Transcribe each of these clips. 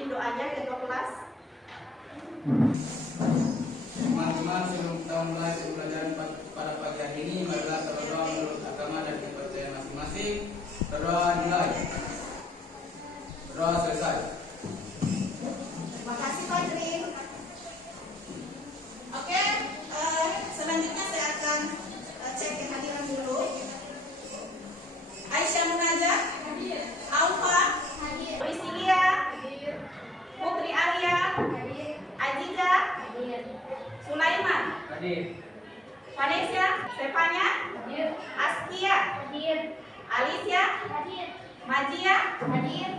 Izin doanya ketua kelas. Teman-teman, sebelum kita mulai pembelajaran pada pagi hari ini, marilah kita berdoa menurut agama dan kepercayaan masing-masing. Berdoa dimulai. Berdoa selesai. Terima kasih Pak Dri. Oke, selanjutnya saya akan cek kehadiran dulu. Aisyah Munajat, hadir. Alfa, hadir. Priscilia, hadir. Putri Arya, hadir. Aziza, hadir. Sulaiman, Hadir. Vanessa, Stefania, hadir. Askia, hadir. Alicia, hadir. Majia, hadir.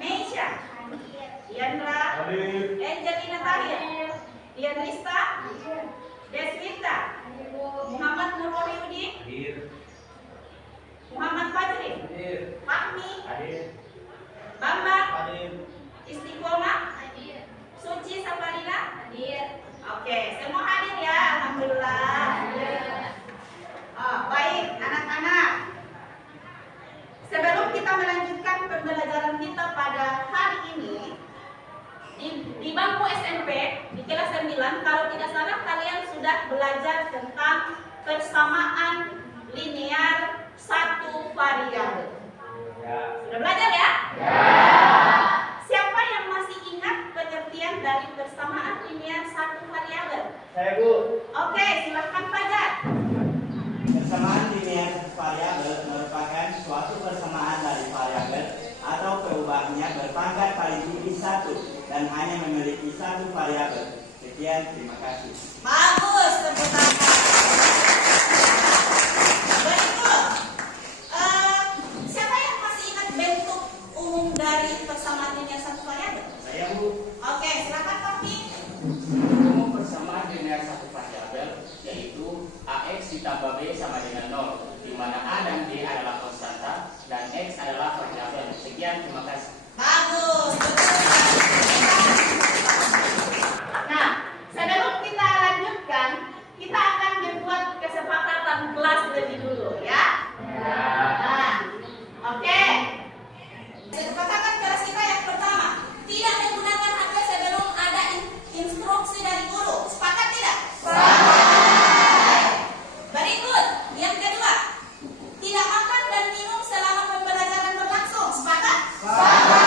Meisha, hadir. Yandra, Hadir. Angelina Tahir, Dian Rista, Deswita, Muhammad Nurwahidi, Hadir. Muhammad Fajri, Hadir. Fahmi, Hadir. Bambang, Hadir. Istiqomah, Suci Safarina, hadir. Oke, semua hadir ya, alhamdulillah. Oh, baik, anak-anak. Sebelum kita melanjutkan pembelajaran kita pada hari ini, di bangku SMP, di kelas 9, kalau tidak salah kalian sudah belajar tentang persamaan linear satu variabel. Sudah belajar ya? Siapa yang masih ingat pengertian dari persamaan linear satu variabel? Saya, Bu. Oke, silahkan Fajar. Persamaan linear variabel merupakan suatu persamaan dari variabel atau perubahannya berpangkat paling tinggi 1 dan hanya memiliki satu variabel. Sekian, terima kasih. Bagus, tepuk tangan. Berikut, siapa yang masih ingat bentuk umum dari persamaan linear satu variabel? Saya, Bu. Oke, silakan Fahmi. Umum persamaan linear satu variabel yaitu AX ditambah B sama dengan 0, di mana A dan B adalah konstanta dan X adalah variabel. Sekian, terima kasih. Bagus, betul. Nah, sebelum kita lanjutkan, kita akan membuat kesepakatan kelas lebih dulu ya. Nah, oke. Kesepakatan kelas kita yang pertama, tidak menggunakan HP sebelum ada instruksi dari guru. Sepakat tidak? Sepakat. Berikut, yang kedua, tidak makan dan minum selama pembelajaran berlangsung. Sepakat? Sepakat.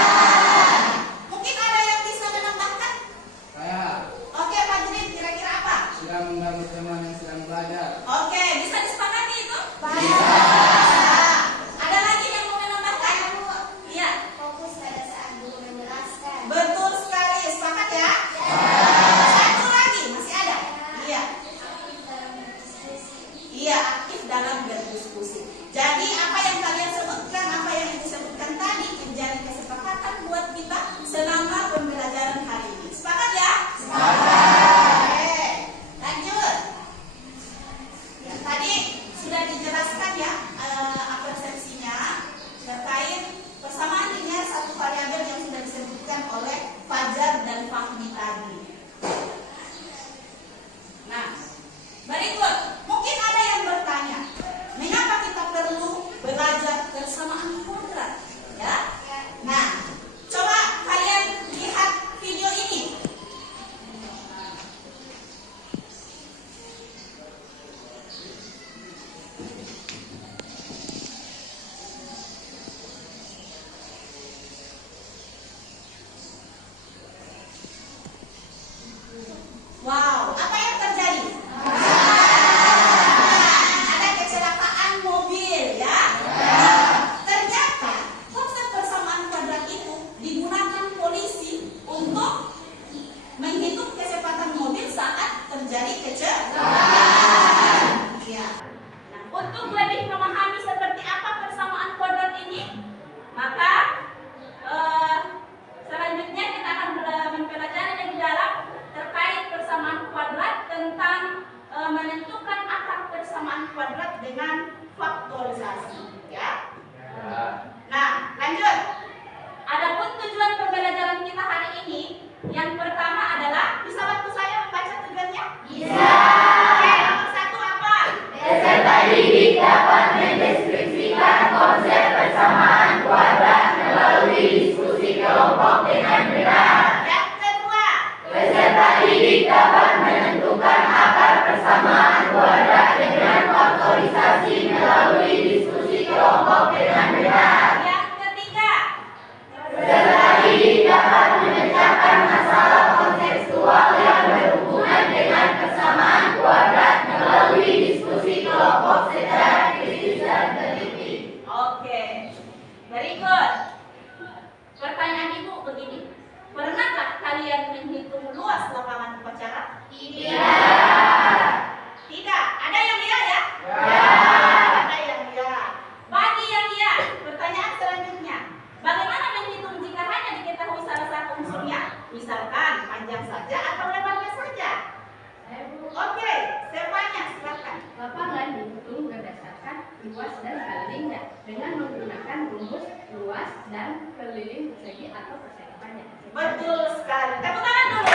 tidak dengan menggunakan rumus luas dan keliling persegi atau persegi panjang. Betul sekali. Tepuk tangan dulu.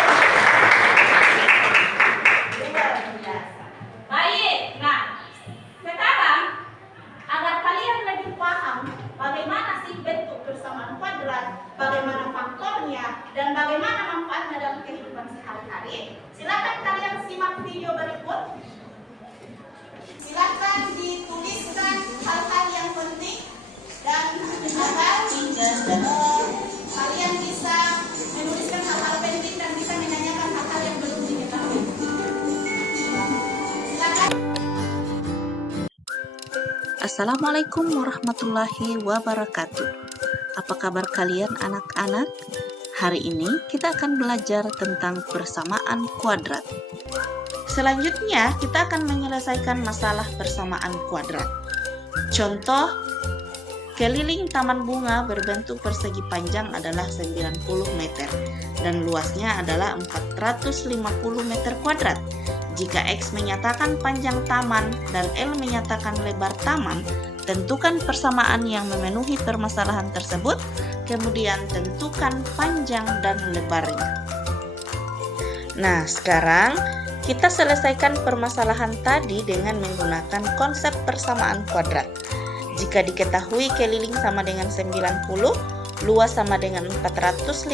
Luar biasa. Baik. Nah, sekarang agar kalian lebih paham bagaimana sih bentuk persamaan kuadrat, bagaimana faktornya, dan bagaimana manfaatnya dalam kehidupan sehari-hari, silakan kalian simak video berikut. Silakan dituliskan hal-hal yang penting dan agar kalian bisa menuliskan hal-hal penting dan bisa menanyakan hal-hal yang belum diketahui. Silakan. Assalamualaikum warahmatullahi wabarakatuh. Apa kabar kalian anak-anak? Hari ini kita akan belajar tentang persamaan kuadrat. Selanjutnya kita akan menyelesaikan masalah persamaan kuadrat. Contoh, keliling taman bunga berbentuk persegi panjang adalah 90 meter dan luasnya adalah 450 meter kuadrat. Jika X menyatakan panjang taman dan L menyatakan lebar taman, tentukan persamaan yang memenuhi permasalahan tersebut, kemudian tentukan panjang dan lebarnya. Nah, sekarang kita selesaikan permasalahan tadi dengan menggunakan konsep persamaan kuadrat. Jika diketahui keliling sama dengan 90, luas sama dengan 450,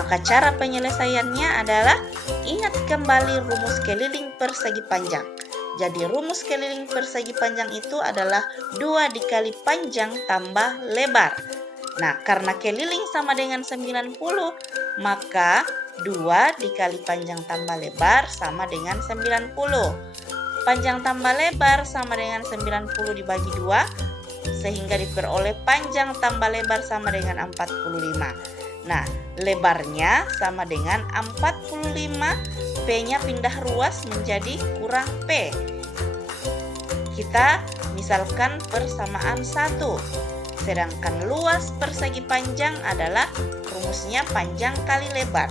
maka cara penyelesaiannya adalah ingat kembali rumus keliling persegi panjang. Jadi rumus keliling persegi panjang itu adalah 2 dikali panjang tambah lebar. Nah, karena keliling sama dengan 90, maka 2 dikali panjang tambah lebar sama dengan 90. Panjang tambah lebar sama dengan 90 dibagi 2, sehingga diperoleh panjang tambah lebar sama dengan 45. Nah, lebarnya sama dengan 45, P-nya pindah ruas menjadi kurang P. Kita misalkan persamaan 1. Sedangkan luas persegi panjang adalah rumusnya panjang kali lebar.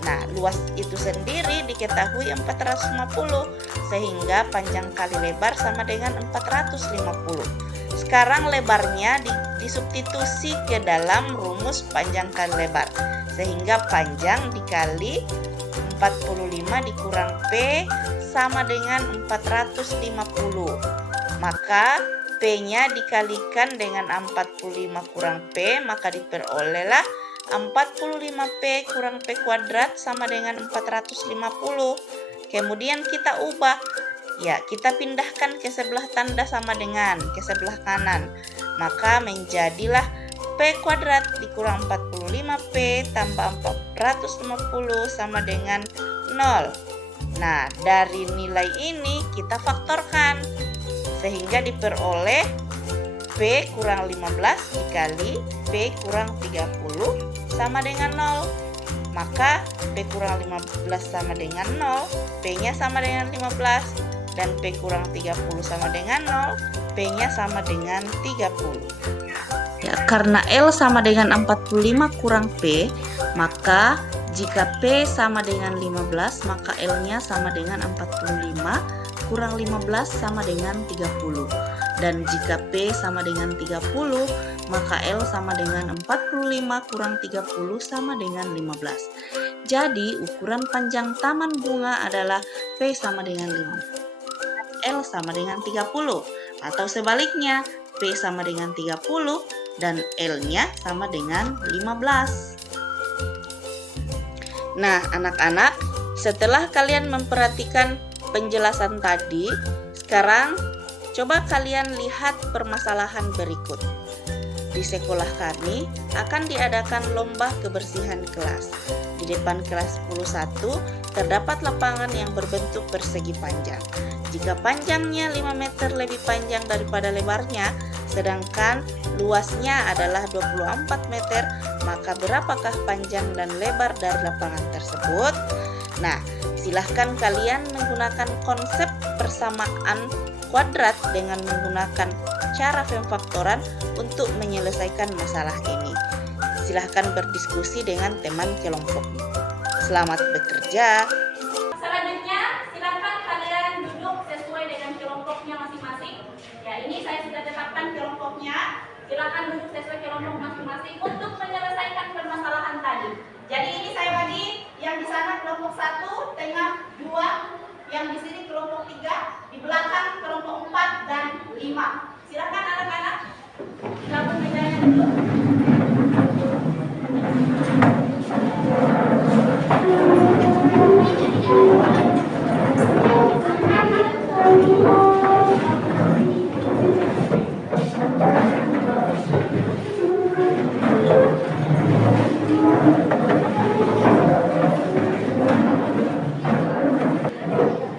Nah, luas itu sendiri diketahui 450, sehingga panjang kali lebar sama dengan 450. Sekarang lebarnya disubstitusi ke dalam rumus panjang kali lebar, sehingga panjang dikali 45 dikurang P sama dengan 450. Maka P-nya dikalikan dengan 45 kurang P, maka diperolehlah 45P kurang P kuadrat sama dengan 450. Kemudian kita ubah. Ya, kita pindahkan ke sebelah tanda sama dengan ke sebelah kanan. Maka menjadilah P kuadrat dikurang 45P tambah 450 sama dengan 0. Nah, dari nilai ini kita faktorkan, sehingga diperoleh P kurang 15 dikali P kurang 30 sama dengan 0. Maka P kurang 15 sama dengan 0, P-nya sama dengan 15, dan P kurang 30 sama dengan 0, P-nya sama dengan 30. Ya, karena L sama dengan 45 kurang P, maka jika P sama dengan 15, maka L-nya sama dengan 45 kurang 15 sama dengan 30. Dan jika P sama dengan 30, maka L sama dengan 45 kurang 30 sama dengan 15. Jadi ukuran panjang taman bunga adalah P sama dengan 5, L sama dengan 30. Atau sebaliknya, P sama dengan 30 dan L-nya sama dengan 15. Nah, anak-anak, setelah kalian memperhatikan penjelasan tadi, sekarang coba kalian lihat permasalahan berikut. Di sekolah kami akan diadakan lomba kebersihan kelas. Di depan kelas 10-1 terdapat lapangan yang berbentuk persegi panjang. Jika panjangnya 5 meter lebih panjang daripada lebarnya, sedangkan luasnya adalah 24 meter, maka berapakah panjang dan lebar dari lapangan tersebut? Nah, silahkan kalian menggunakan konsep persamaan kuadrat dengan menggunakan cara pemfaktoran untuk menyelesaikan masalah ini. Silahkan berdiskusi dengan teman kelompokmu. Selamat bekerja. Selanjutnya, silakan kalian duduk sesuai dengan kelompoknya masing-masing. Ya, ini saya sudah tetapkan masing-masing untuk menyelesaikan permasalahan tadi. Jadi ini saya bagi yang di sana kelompok 1, tengah 2, yang di sini kelompok 3, di belakang kelompok 4 dan 5. Silakan anak-anak gabung mejanya dulu.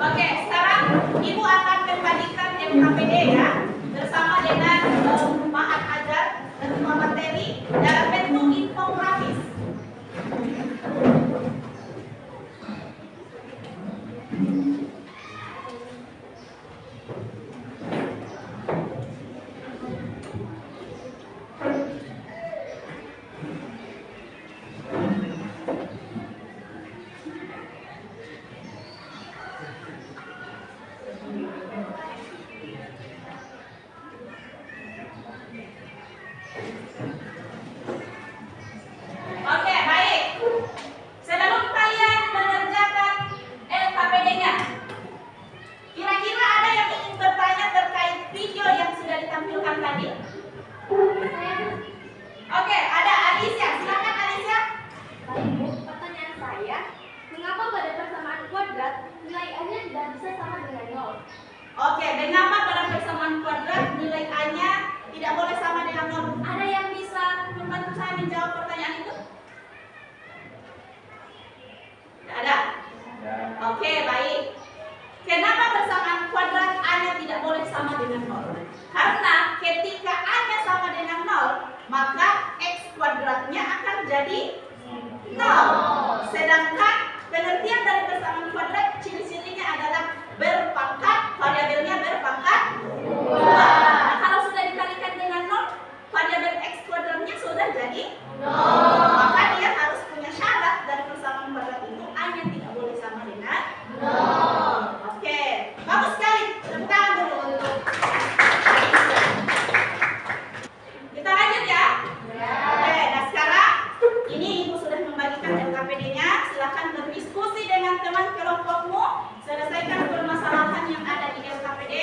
Oke, sekarang Ibu akan membagikan LKPD ya, bersama dengan bahan ajar dan semua materi dalam bentuk infografis. Oke, baik. Sebelum kalian mengerjakan LKPD-nya, kira-kira ada yang ingin bertanya terkait video yang sudah ditampilkan tadi? Oke, ada Alicia. Silakan Alicia. Baik Bu, pertanyaan saya, mengapa pada persamaan kuadrat nilai A-nya tidak bisa sama dengan 0? Oke, mengapa pada persamaan kuadrat nilai A-nya tidak boleh sama dengan 0? Ada yang bisa membantu saya menjawab pertanyaan itu? Tidak ada? Oke, baik. Kenapa persamaan kuadrat A-nya tidak boleh sama dengan 0? Karena ketika A-nya sama dengan 0, maka X kuadratnya akan jadi 0. Sedangkan pengertian dari persamaan kuadrat ciri-cirinya adalah berpangkat, variabelnya berpangkat 2. Nah, kalau sudah dikalikan dengan 0, variabel X kuadratnya sudah jadi 0. Maka dia harus punya syarat dari persamaan kuadrat itu A-nya tidak boleh sama dengan 0. Oke, bagus sekali. Tepuk tangan dulu untuk kita lanjut ya. Oke, nah sekarang ini Ibu sudah membagikan LKPD-nya. Silakan berdiskusi dengan teman kelompokmu. Selesaikan permasalahan yang ada di LKPD.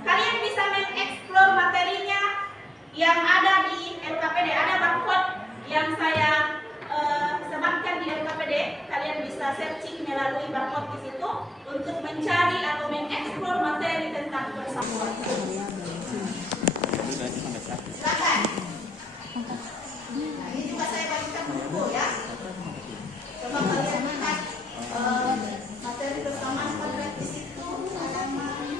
Kalian bisa mengeksplor materinya yang ada di LKPD. Ada barcode yang saya sematkan di LKPD. Kalian bisa searching melalui barcode di situ untuk mencari atau mengeksplor materi tentang persamaan. Silakan. Nah, ini juga saya bagikan buku ya. Coba kalian lihat materi persamaan kuadrat di situ halaman.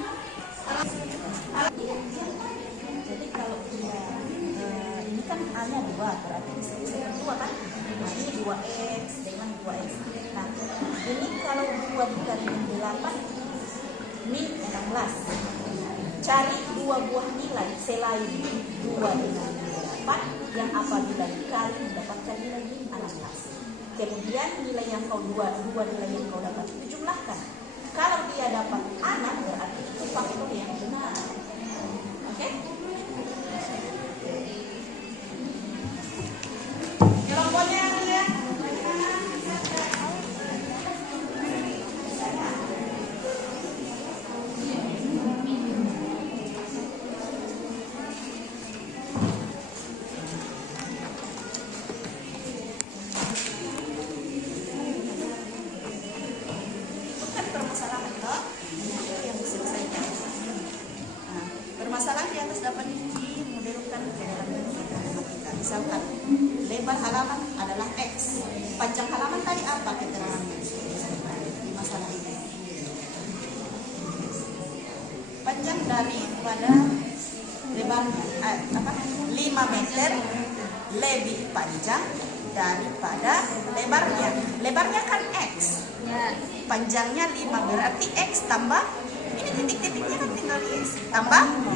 Jadi kalau dia ini kan A-nya 2, berarti di sini 2 kan? Nah ini 2X dengan 2X. Nah ini kalau 2 dikali dengan 8 min 16. Cari 2 buah nilai selain 2 dengan 8 yang apabila dikali mendapatkan nilai min 16. Kemudian nilai yang kau 2 nilai yang kau dapat itu jumlahkan. Kalau dia dapat 6 berarti itu faktor yang benar. Oke? Kelompoknya yang ini ya. Bukan permasalahan toh, itu yang diselesaikan. Nah, permasalahan di atas dapat dimodelkan ke dalam matematika. Misalkan lebar halaman adalah X, panjang halaman tadi apa keterangannya di masalah ini? Panjang daripada lebarnya 5 meter lebih panjang daripada lebarnya. Lebarnya kan X, panjangnya 5, berarti X tambah ini titik-titiknya kan tinggal diisi tambah 5.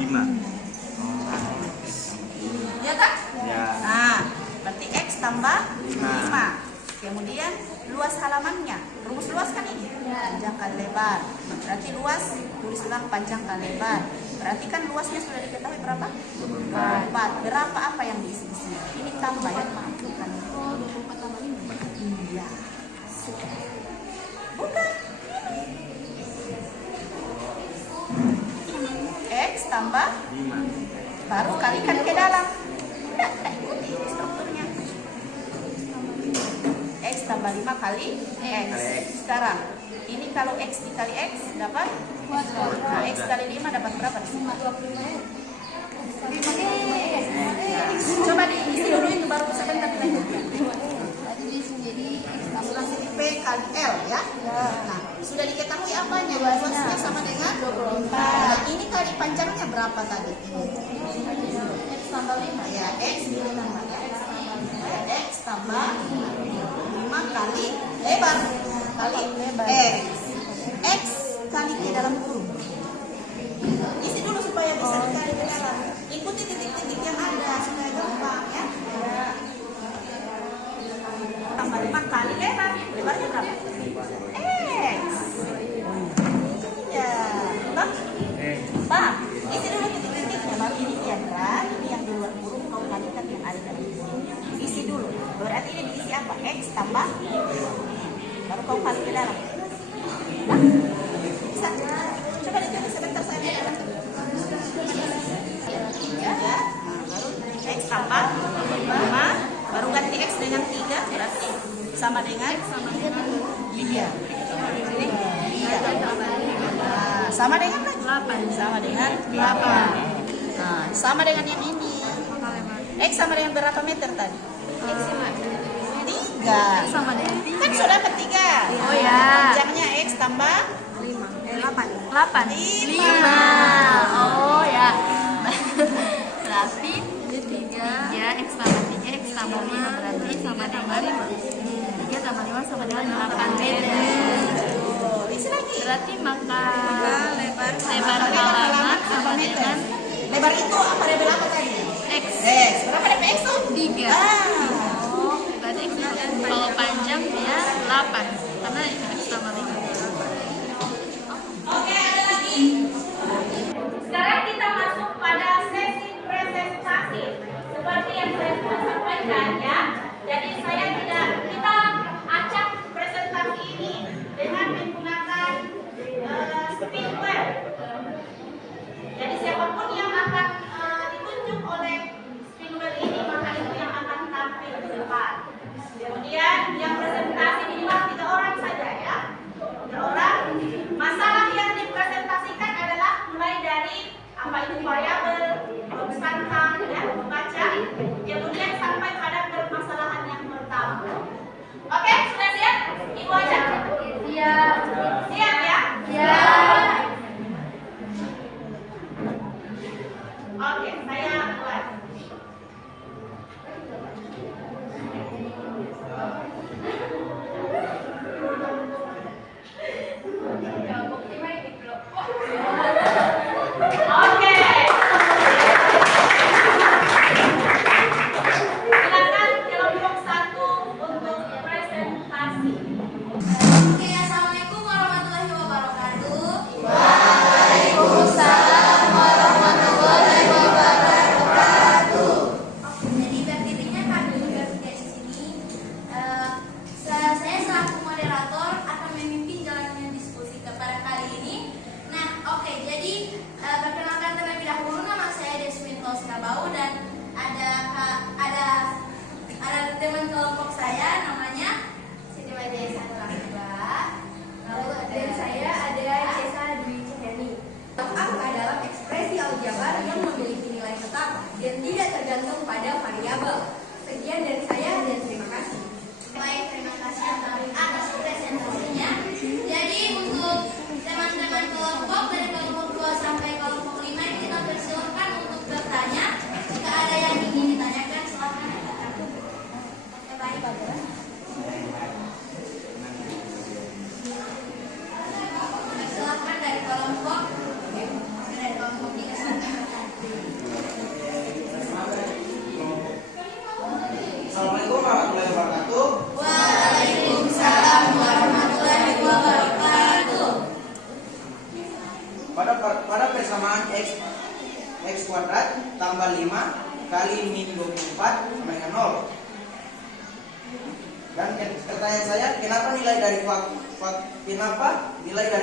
ya kan? Ya. Nah, berarti X tambah 5. Nah. Kemudian luas halamannya, rumus luas kan ini? Panjang kali lebar. Berarti luas, tulis ulang panjang kali lebar. Berarti kan luasnya sudah diketahui berapa? 4. Berapa apa yang diisi di sini? Ini tambah ya, maaf bukan. Oh, 24 tambah 5. Iya. Bukan. X tambah 5. baru kalikan ke dalam. Udah, ikuti strukturnya. X tambah 5 kali X. Sekarang, ini kalau X dikali X dapat? Nah, X kali 5 dapat berapa? 25. Coba diisi dulu itu baru sebentar dilanjutkan. Tadi dia sendiri Langsung P kali L ya. Nah, sudah diketahui apanya? Luasnya sama dengan 24. Nah, ini kali panjangnya berapa tadi? X tambah 5. Ya, X ditambah ya, X tambah 5 kali lebar kali X. X kali ke dalam kurung. Isi dulu supaya bisa dikali ke dalam. Ikuti titik-titik yang ada supaya gampang ya. Tambah 5 kali lebar. Lebarnya berapa? X. Iya. Bang? Bang, isi dulu titik-titiknya. Baru ini diagram, ini yang di luar kurung kau kalikan yang ada dalam sini. Isi dulu. Berarti ini diisi apa? X tambah. Baru kau kali ke dalam. Bang? Bisa? Coba dicoba sebentar saya ke dalam. Ya, baru X tambah 5, baru ganti X dengan 3, berarti sama dengan iya. Nah, sama dengan 8, sama dengan 8. Nah, sama dengan yang ini. X sama dengan berapa meter tadi? 3. Sama dengan Kan sudah dapat 3. Oh ya. Panjangnya X tambah 8. 5. Oh ya. Berarti 3 X tambah 3 X tambah 5 berarti sama dengan 3 tambah 5 sama dengan 8 meter. Isi lagi. Berarti maka lebar halaman sama dengan lebar itu apa lebar apa tadi? X. X. Berapa lebar X tuh? 3. Oh, berarti X kalau panjang dia 8 karena X tambah 5. Oke, ada lagi. Sekarang kita masuk pada sesi presentasi. Seperti yang saya sudah sampaikan ya. Jadi kita acak presentasi ini dengan menggunakan spinwheel. Jadi siapapun yang akan ditunjuk oleh spinwheel ini maka itu yang akan tampil di depan. Kemudian yang presentasi minimal 3 orang saja ya. 3 orang. Masalah yang dipresentasikan adalah mulai dari apa itu variabel, konstanta, ya, membaca, kemudian sampai pada permasalahan yang pertama. Oke, sudah siap? Ibu aja. Siap. Siap ya? Siap. Oke, saya mulai. Oke. Silakan kelompok 1 untuk presentasi. Oke, assalamualaikum warahmatullahi wabarakatuh. Waalaikumsalam warahmatullahi wabarakatuh. Jadi berdirinya kami bertiga di sini. Saya selaku moderator akan memimpin jalannya diskusi pada kali ini. Nah, oke, jadi perkenalkan terlebih dahulu nama saya Deswin Tosnabau dan ada teman kelompok saya namanya Siti Wajah Sanulakba. Lalu dan saya ada Cesa Dwi Cihyani. Angka dalam ekspresi aljabar yang memiliki nilai tetap dan tidak tergantung pada variabel. Sekian dari saya dan terima kasih. Baik, terima kasih atas presentasinya. Jadi untuk teman-teman kelompok dari kelompok 2 sampai kelompok 5 ini kita persilakan untuk bertanya. Jika ada yang ingin ditanyakan silakan. Oke, baik. Silakan dari kelompok 3 sampai. Assalamualaikum warahmatullahi wabarakatuh. Waalaikumsalam kali min 24 sama dengan 0. Dan pertanyaan saya, kenapa nilai dari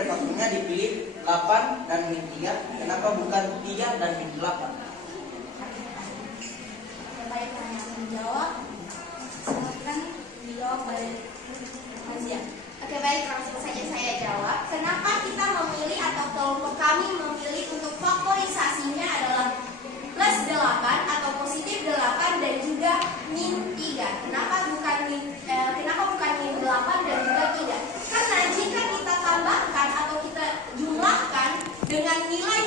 faktornya dipilih 8 dan min 3? Kenapa bukan 3 dan min 8? Baik, hanya menjawab. Silakan dijawab oleh Mazia. Oke, baik, langsung saja saya jawab. Kenapa kita memilih atau kelompok kami memilih untuk faktorisasinya adalah plus 8 atau positif 8 dan juga min 3. Kenapa bukan min 8 dan juga 3? Karena jika kita tambahkan atau kita jumlahkan dengan nilai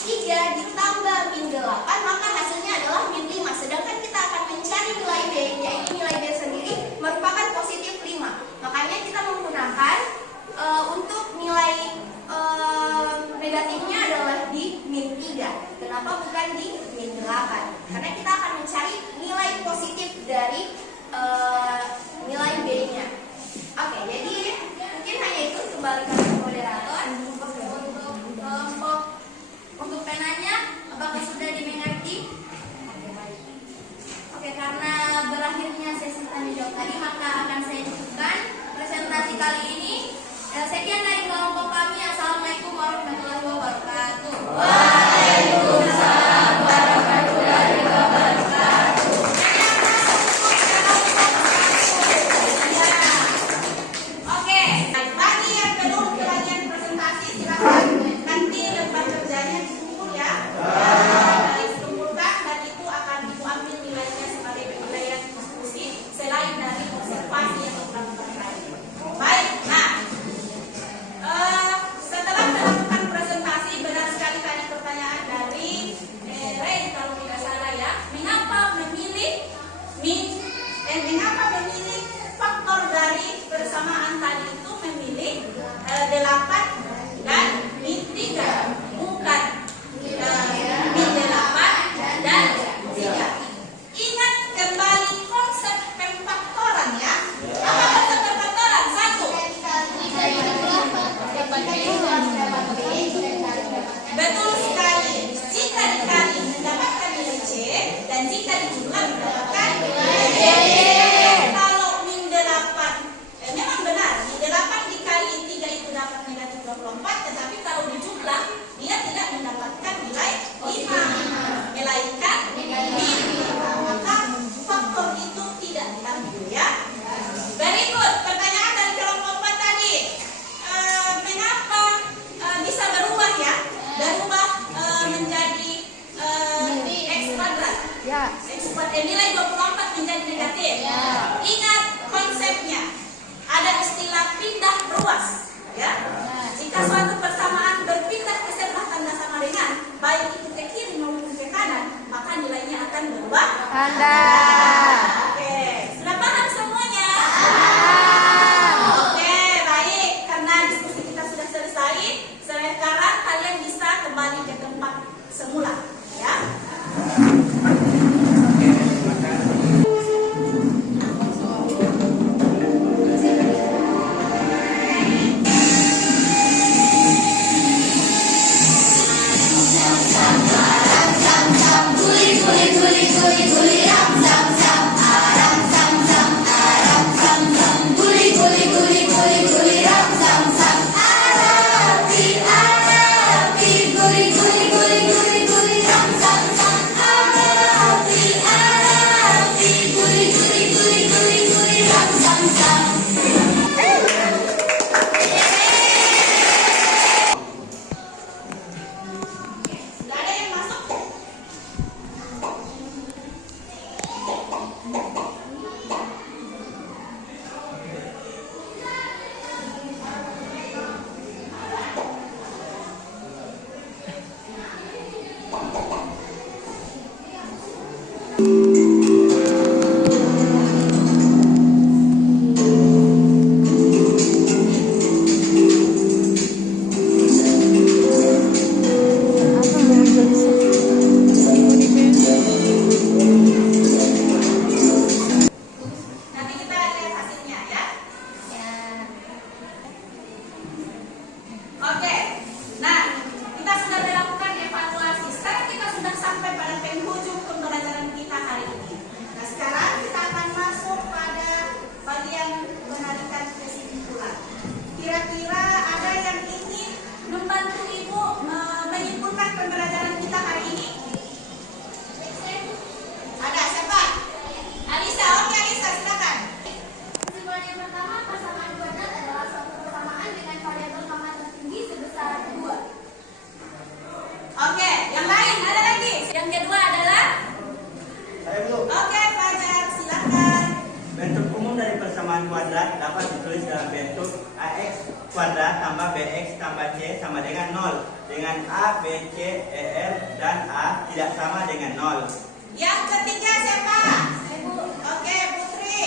3 ditambah min 8, maka hasilnya adalah min 5. Sedangkan kita akan mencari nilai B, yaitu nilai B sendiri merupakan positif 5. Makanya kita menggunakan untuk nilai negatifnya adalah di min 3. Kenapa bukan di min 8? Karena kita akan mencari nilai positif dari nilai B-nya. Oke, jadi mungkin hanya itu, kembalikan ke moderator. Untuk penanya, apakah sudah dimengerti? Oke, karena berakhirnya sesi tanya jawab tadi, maka akan saya cukupkan presentasi kali ini. Sekian dari kelompok kami. Assalamualaikum warahmatullahi wabarakatuh. Waalaikumsalam warahmatullahi wabarakatuh. Oke, bagi yang belum bagian presentasi silakan nanti lembar kerjanya dikumpul ya. Dikumpulkan dan itu akan diambil nilainya sebagai penilaian diskusi selain dari observasi atau praktek. Baik, nah setelah melakukan presentasi, benar sekali tadi pertanyaan dari Ray kalau tidak salah ya, mengapa memilih faktor dari persamaan tadi itu memilih 8 dan min 3, bukan min 8 dan 3. Ingat kembali konsep pemfaktoran ya. Apa konsep pemfaktoran? 1. Betul sekali. Jika dikali mendapatkan nilai C dan jika dijumlah mendapatkan nilai D. Kalau min 8 memang benar, min 8 dikali 3 itu dapat negatif 24, tetapi kalau dijumlah dia tidak mendapatkan nilai 5, melainkan min 5. Maka faktor itu tidak diambil ya. Berikut pertanyaan dari kelompok 4 tadi. Mengapa bisa berubah ya? Berubah menjadi X kuadrat. Ya. Nilai 24 menjadi negatif. Ingat konsepnya. Ada istilah pindah ruas. Ya. Jika suatu persamaan berpindah ke sebelah tanda sama dengan, baik itu ke kiri maupun ke kanan, maka nilainya akan berubah Tanda. Oke, sudah paham semuanya? Oke, baik. Karena diskusi kita sudah selesai, sekarang kalian bisa kembali ke tempat semula, ya. Sudah ada yang masuk? dengan A, B, C, E, F, dan A tidak sama dengan 0. Yang ketiga siapa? Ibu, Oke, Putri.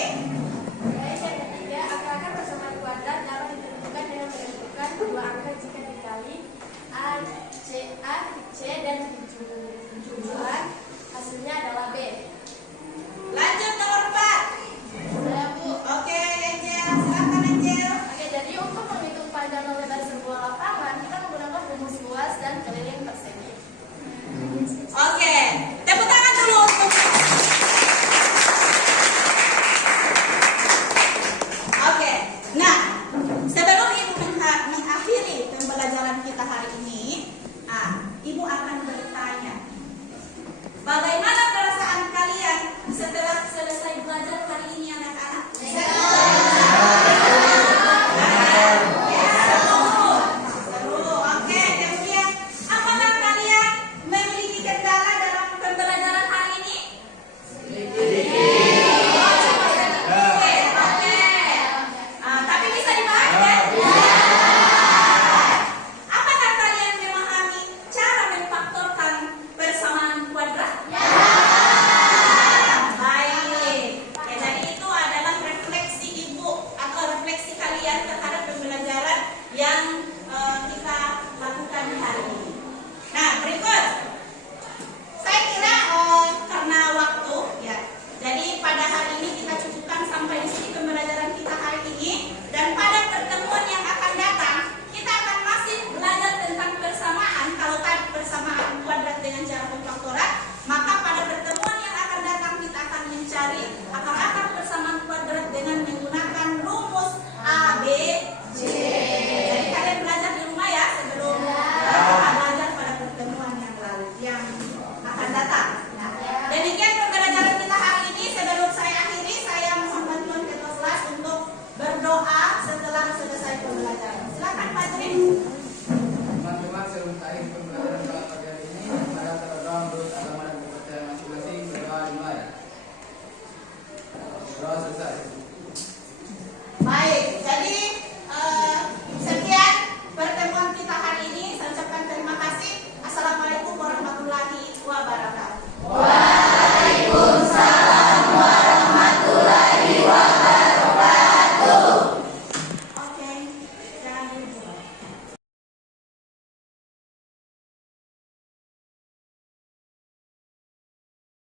yang ketiga, angka-angka persamaan kuadrat dapat ditentukan dengan menentukan dua angka jika dikali A, C, dan tujuan